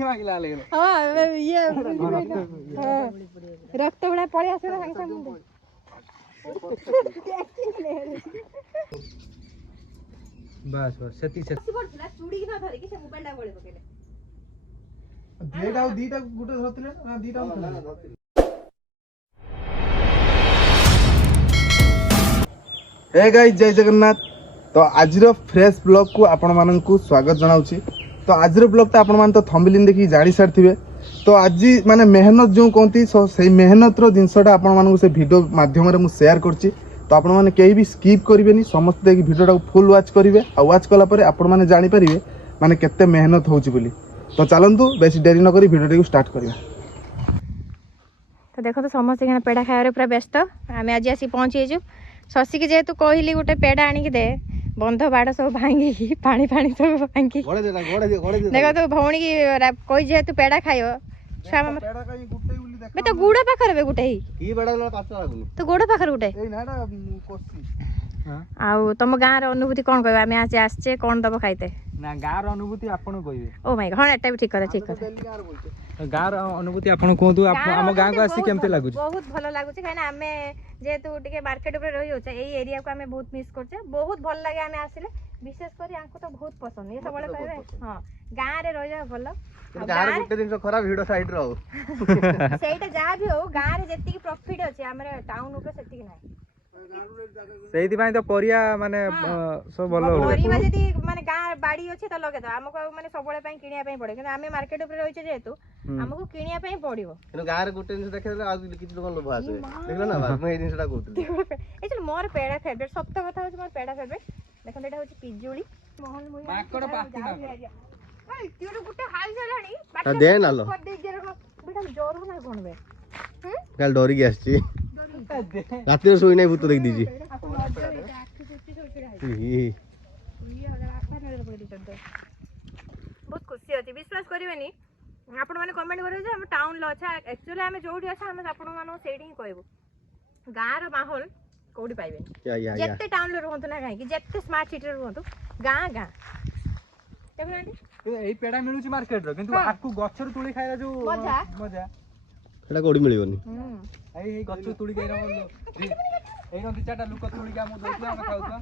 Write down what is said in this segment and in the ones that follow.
मागिला लेकिन हां ये रक्त बड़ा पड़े आसे संग संग बस बस सेती से चूड़ी की न धरे कि से मोबाइल टा गळे पकेले देटा दीटा गुटे धरतिले ना दीटा धरतिले हे गाइस जय जगन्नाथ। तो आज फ्रेश ब्लॉग को आपण माननकु स्वागत जनाउछि। तो आज ब्लॉग ता आपण मान तो थंबनेल देखि जानि सारथिबे। तो आज माने मेहनत जो कहती से मेहनत रो जिनसटा आपण मानकु से वीडियो माध्यम रे मु शेयर करछि। तो आपण माने केही भी स्किप करिवेनी, समस्त देखि वीडियोटा फुल वॉच करिवे आ वॉच कला परे आपण माने जानि परिबे माने केते मेहनत होउछि बोली। तो चलंतु बेसी देरी न करी वीडियो को स्टार्ट करिया। तो देखो तो समस्त के पेड़ा खाया पूरा व्यस्त आम आज आसी पहुँची शशि की जेहेतु कहली गोटे पेड़ा आनिक दे बंध बाड़ सब भांगी पानी पानी सब भांगी देखो तो भौणी की कही जेहेतु पेड़ा खाइब तो गुड़ पाखर गोटे तो गुड़ पाखर गोटे आउ तुम गाँव अनुभूति कौन कह आम आज आसचे कौन दब खाइते ना गाँव अनुभूति आपन कहबे। ओ माय गॉड हाँ एटा भी ठीक कथा ठीक कथा गाँव अनुभूति आपन कहतु आम गाँव को आसी केमते लागु बहुत भल लागु कहीं आम जेहेतु टिके मार्केट ऊपर रही होचे एई एरिया को आम बहुत मिस करछे बहुत भल लागे आम आसिले विशेष कर आंको तो बहुत पसंद ये सब बळे कहबे हां गाँव रे रहिया भल गाँव रे गुटे दिन खराब भिडो साइड रो सेटा जहा भी हो गाँव रे जेतिकी प्रॉफिट अछि हमरे टाउन ऊपर सेतिकी नाही सेहिति भाई तो परिया माने सब भलो हो परिवा जदी माने गाँ बाड़ी अछि त लगे त हमको माने सबळे पई किनिया पई पड़े कि आमे मार्केट ऊपर रहिछे जेहेतु हमको किनिया पई पड़िबो किनु गाँ रे गुटे दिन देखेले आ किछि लोक लोभ आसे देखलो ना मैं ए दिनटा कहतली ए चल मोर पेड़ा फेवरेट सप्त कथा होछि मोर पेड़ा फेवरेट देखन एटा होछि पिजुली मोहन मुई माकड़ पाती ना ओइ तिरो गुटे हाल जलानी दे नालो बेटा जोर ना कोन बे काल डरी के आछि रात रे सोई नै भूत देख दीजी बहुत खुशी अछि विश्वास करिवेनी आपण माने कमेंट करे जे हम टाउन ल अच्छा एक्चुअली हम जोडी अच्छा हम आपण मानो सेडी ही कहबो गाँ रो माहौल कोडी पाइबे जत्ते टाउन ले रहंतु ना काहे कि जत्ते स्मार्ट सिटी रे रहंतु गाँ गाँ देखो एई पेड़ा मिलुची मार्केट रो किंतु आकु गछर तुली खाइला जो मजा मजा एटा कोडी मिलिबोनी एई गछ तुली के एई न दि चारटा लोक तुली के हम दोतु हम खाउतो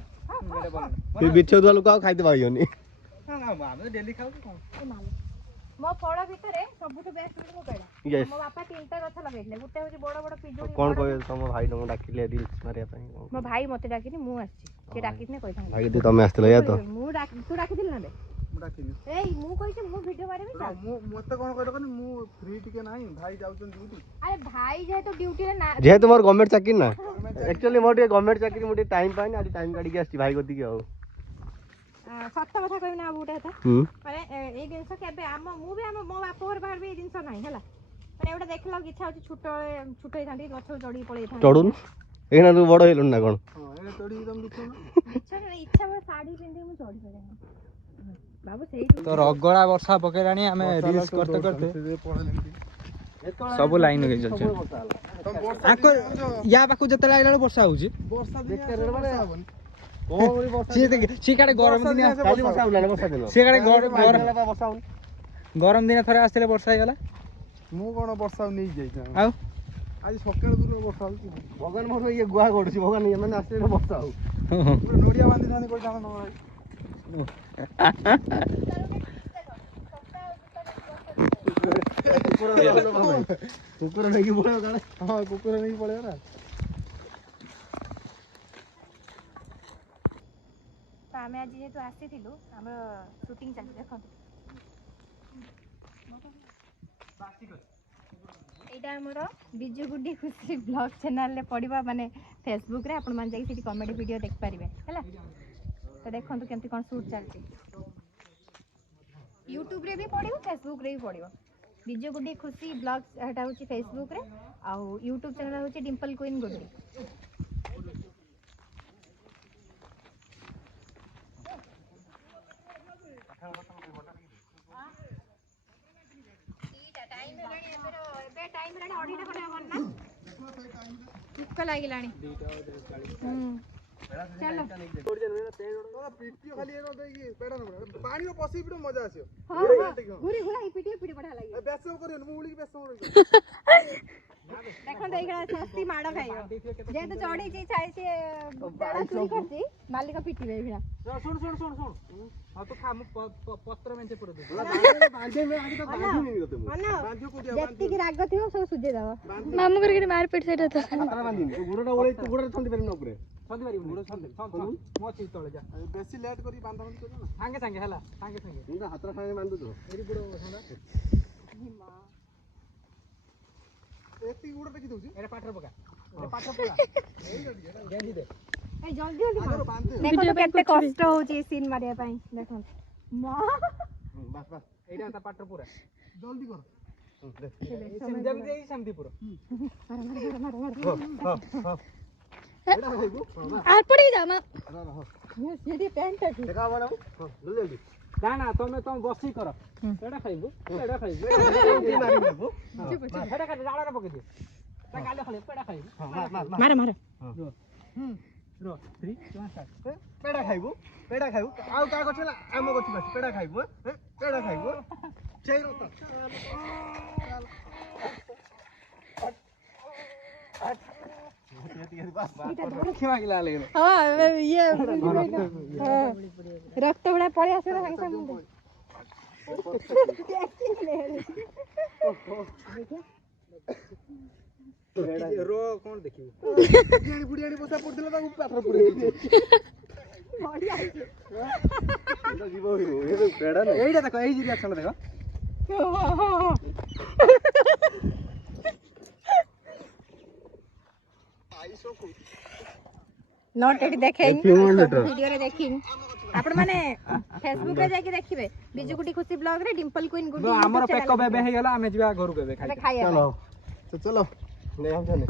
मेरे बोल बिछो दुआ लोक खाइते पाइयोनी हां हम डेली खाउ कोन मो फळ भितरे सबुठ बेस्ट मो पेड़ा मो बापा तीनटा गछ लगाइले गुटे होची बड़ बड़ पिजुली कोन कहे तम भाई न डाकिले रील्स मारिया पई मो भाई मते डाकिनी मु आछि के डाकितने कहिथा भाई दे तमे आस्ते या तो मु डाक तू डाकिदिल ना बे मु डाकिनी एई मु कहिसे मु वीडियो मारिबे सा मु मते कोन कहलो कनी मु फ्री टिके नाही भाई जाउछन ड्यूटी अरे भाई जे तो ड्यूटी रे ना जे तुम्हार गवर्नमेंट चाकरी ना एक्चुअली मोर के गवर्नमेंट चाकरी मोटे टाइम पाइन आज टाइम काडी के आछि भाई गति के हो सत्य कथा कहबी ना बुटे था माने ए दिनस केबे हम मु भी हम मो बाप घर बाहर भी ए दिनस नाही हला माने एटा देखला कि इच्छा होची छुटई थांती गछ चढ़ी पळई थांती चढ़ुन एना तू बड़ हेलुन ना कोन हां एना चढ़ी तुम दिखो ना इच्छा बड़ साड़ी पिंदी मु चढ़ी पड़े बाबू सेही तो रगड़ा वर्षा पकेलानी हमें रील्स करते करते सब लाइन हो चलछ आको या पाकू जतला आइला वर्षा होउची वर्षा दिन वर्षा होबनी सी काडे गरम दिन खाली वर्षा होला वर्षा दिन सी काडे गरम दिन थरे आस्ते वर्षा गला मु कोन वर्षा नै जाई आ आज सकाळ दूर वर्षा होउची भगवान मोर ये गुआ गडसी भगवान ये माने आस्ते वर्षा हो नोडिया बांधी थाने कोइ जान न कुकुर नहीं की बोले गाने हां कुकुर नहीं पड़े ना आमे आज जेतु आसीथिलु हमर शूटिंग चलि देखो एटा हमर बिजू गुड्डी खुशी ब्लॉग चैनल ले पड़िबा माने फेसबुक रे आपण मान जाई सिटी कॉमेडी वीडियो देख पारिबे हला तो देखंतु केमती कोन शूट चलछि YouTube रे भी पड़िबो फेसबुक रे भी पड़िबो बिजू गुड्डी खुशी ब्लॉग हटा होची फेसबुक रे आ YouTube चैनल होची डिंपल क्वीन गुड्डी टाइम रे 2:30 खडे हमन ना भूख लागिलानी चलो ପିଟିଓ ଖାଲି ଏନ ଦେଇକି ପେଡା ନ ପାଣିର ପଶି ପିଟ ମଜା ଆସିବ घुरी घुराई पिटी बढ़िया लगे ବେଶ କରିବନି ମୁଁ ଉଳିକି ବେଶ କରିବି देखो देखा सस्ती माड़ खाइयो जेहेतु चढ़ी छी छाई छी बेड़ा चुरी करछी मालिक पिटीबे बिना सुन सुन सुन सुन हां तो खा मु पत्र मेंचे पुरे दे ବାନ୍ଧେ ମେ ଆଜି ତ ବାନ୍ଧିନି ତତେ ମୁଁ अन्न ବାନ୍ଧିयो କୋଠି जेत्ती की राग थियो सब सुजे दबा मामू करके मारपीट सेटा तो ହାତରା ବାନ୍ଧିନି ତୁ ଗୁଡଟା ଓଳେଇ ତୁ ଗୁଡରେ ଛନ୍ଦି ପାରିନି ଉପରେ संदी बारी गुड़ संदी मो चीज तळे जा ବେଶୀ ଲେଟ୍ କରି ବାନ୍ଧା ବାନ୍ଧି କରିବ ନା सांगे सांगे हला सांगे सांगे ତୁ ତ ହାତରା ସାଙ୍ଗେ ବାନ୍ଧୁ ତୁ ଏରି ଗୁଡ଼ ସଂଦା ଏତି ଗୁଡ ଦେଖି ଦଉଚି ଏରେ ପାଠର ପକା ଏରେ ପାଠର ପକା ଗେंଜି ଦେ ए जल्दी जल्दी ଆଗରୁ ବାନ୍ଧେ देखो तो केते कष्ट होची सीन मारिया पई देखो मां ବାସ୍ ବାସ୍ ଏଇଟା ତା ପାଠର ପୁରା ଜଲ୍ଦି କର ଦେख ସେମିତି ଯେମିତି ଏଇ ସେମିତି ପୁରା ଏଟା ଖାଇବୁ आर पड़ी जा मां ये सीधी पैंट की ଦେଖା ହବ ନା ଜଲ୍ଦି ଜଲ୍ଦି ନା ନା ତମେ ବସି କର ଏଟା ଖାଇବୁ ଏଟା ଖାଇବୁ ଜଲ୍ଦି ମାରିବି ତାକୁ ଏଟା ଖାଇ ଜାଳରେ ପକେଇ ଦେ ତା ଗାଲେ ଖାଲି ଏଟା ଖାଇବୁ मार मार रो 3 2 1 ପେଡା ଖାଇବୁ ଆଉ କାହା ଗଛ ହେଲା ଆମ ଗଛ ଅଛି ପେଡା ଖାଇବୁ ପେଡା ଖାଇବୁ ସେଇ ରତ ଖିମା किला लागले हां ये रक्त बड़ा पड़े आसे संग संग रो कोन देखिबू ବୁଢିଆଣି ବସା ପଡିଥିଲା ତାକୁ ପାଠରେ ପୁରେଇ बढ़िया ଯିବ ପେଡା ନା ଏଇଟା ଦେଖ ଏଇ ରିଆକ୍ସନ ଦେଖ नॉट एडी देखेन वीडियो रे देखिन आपण माने फेसबुक रे जाके देखिबे बिजू गुटी खुशी ब्लॉग रे डिंपल क्वीन गुटी हमर पेक बेबे हे गेला हमें जिबा घर बेबे खाइ खाइए चलो तो चलो ले हम जाने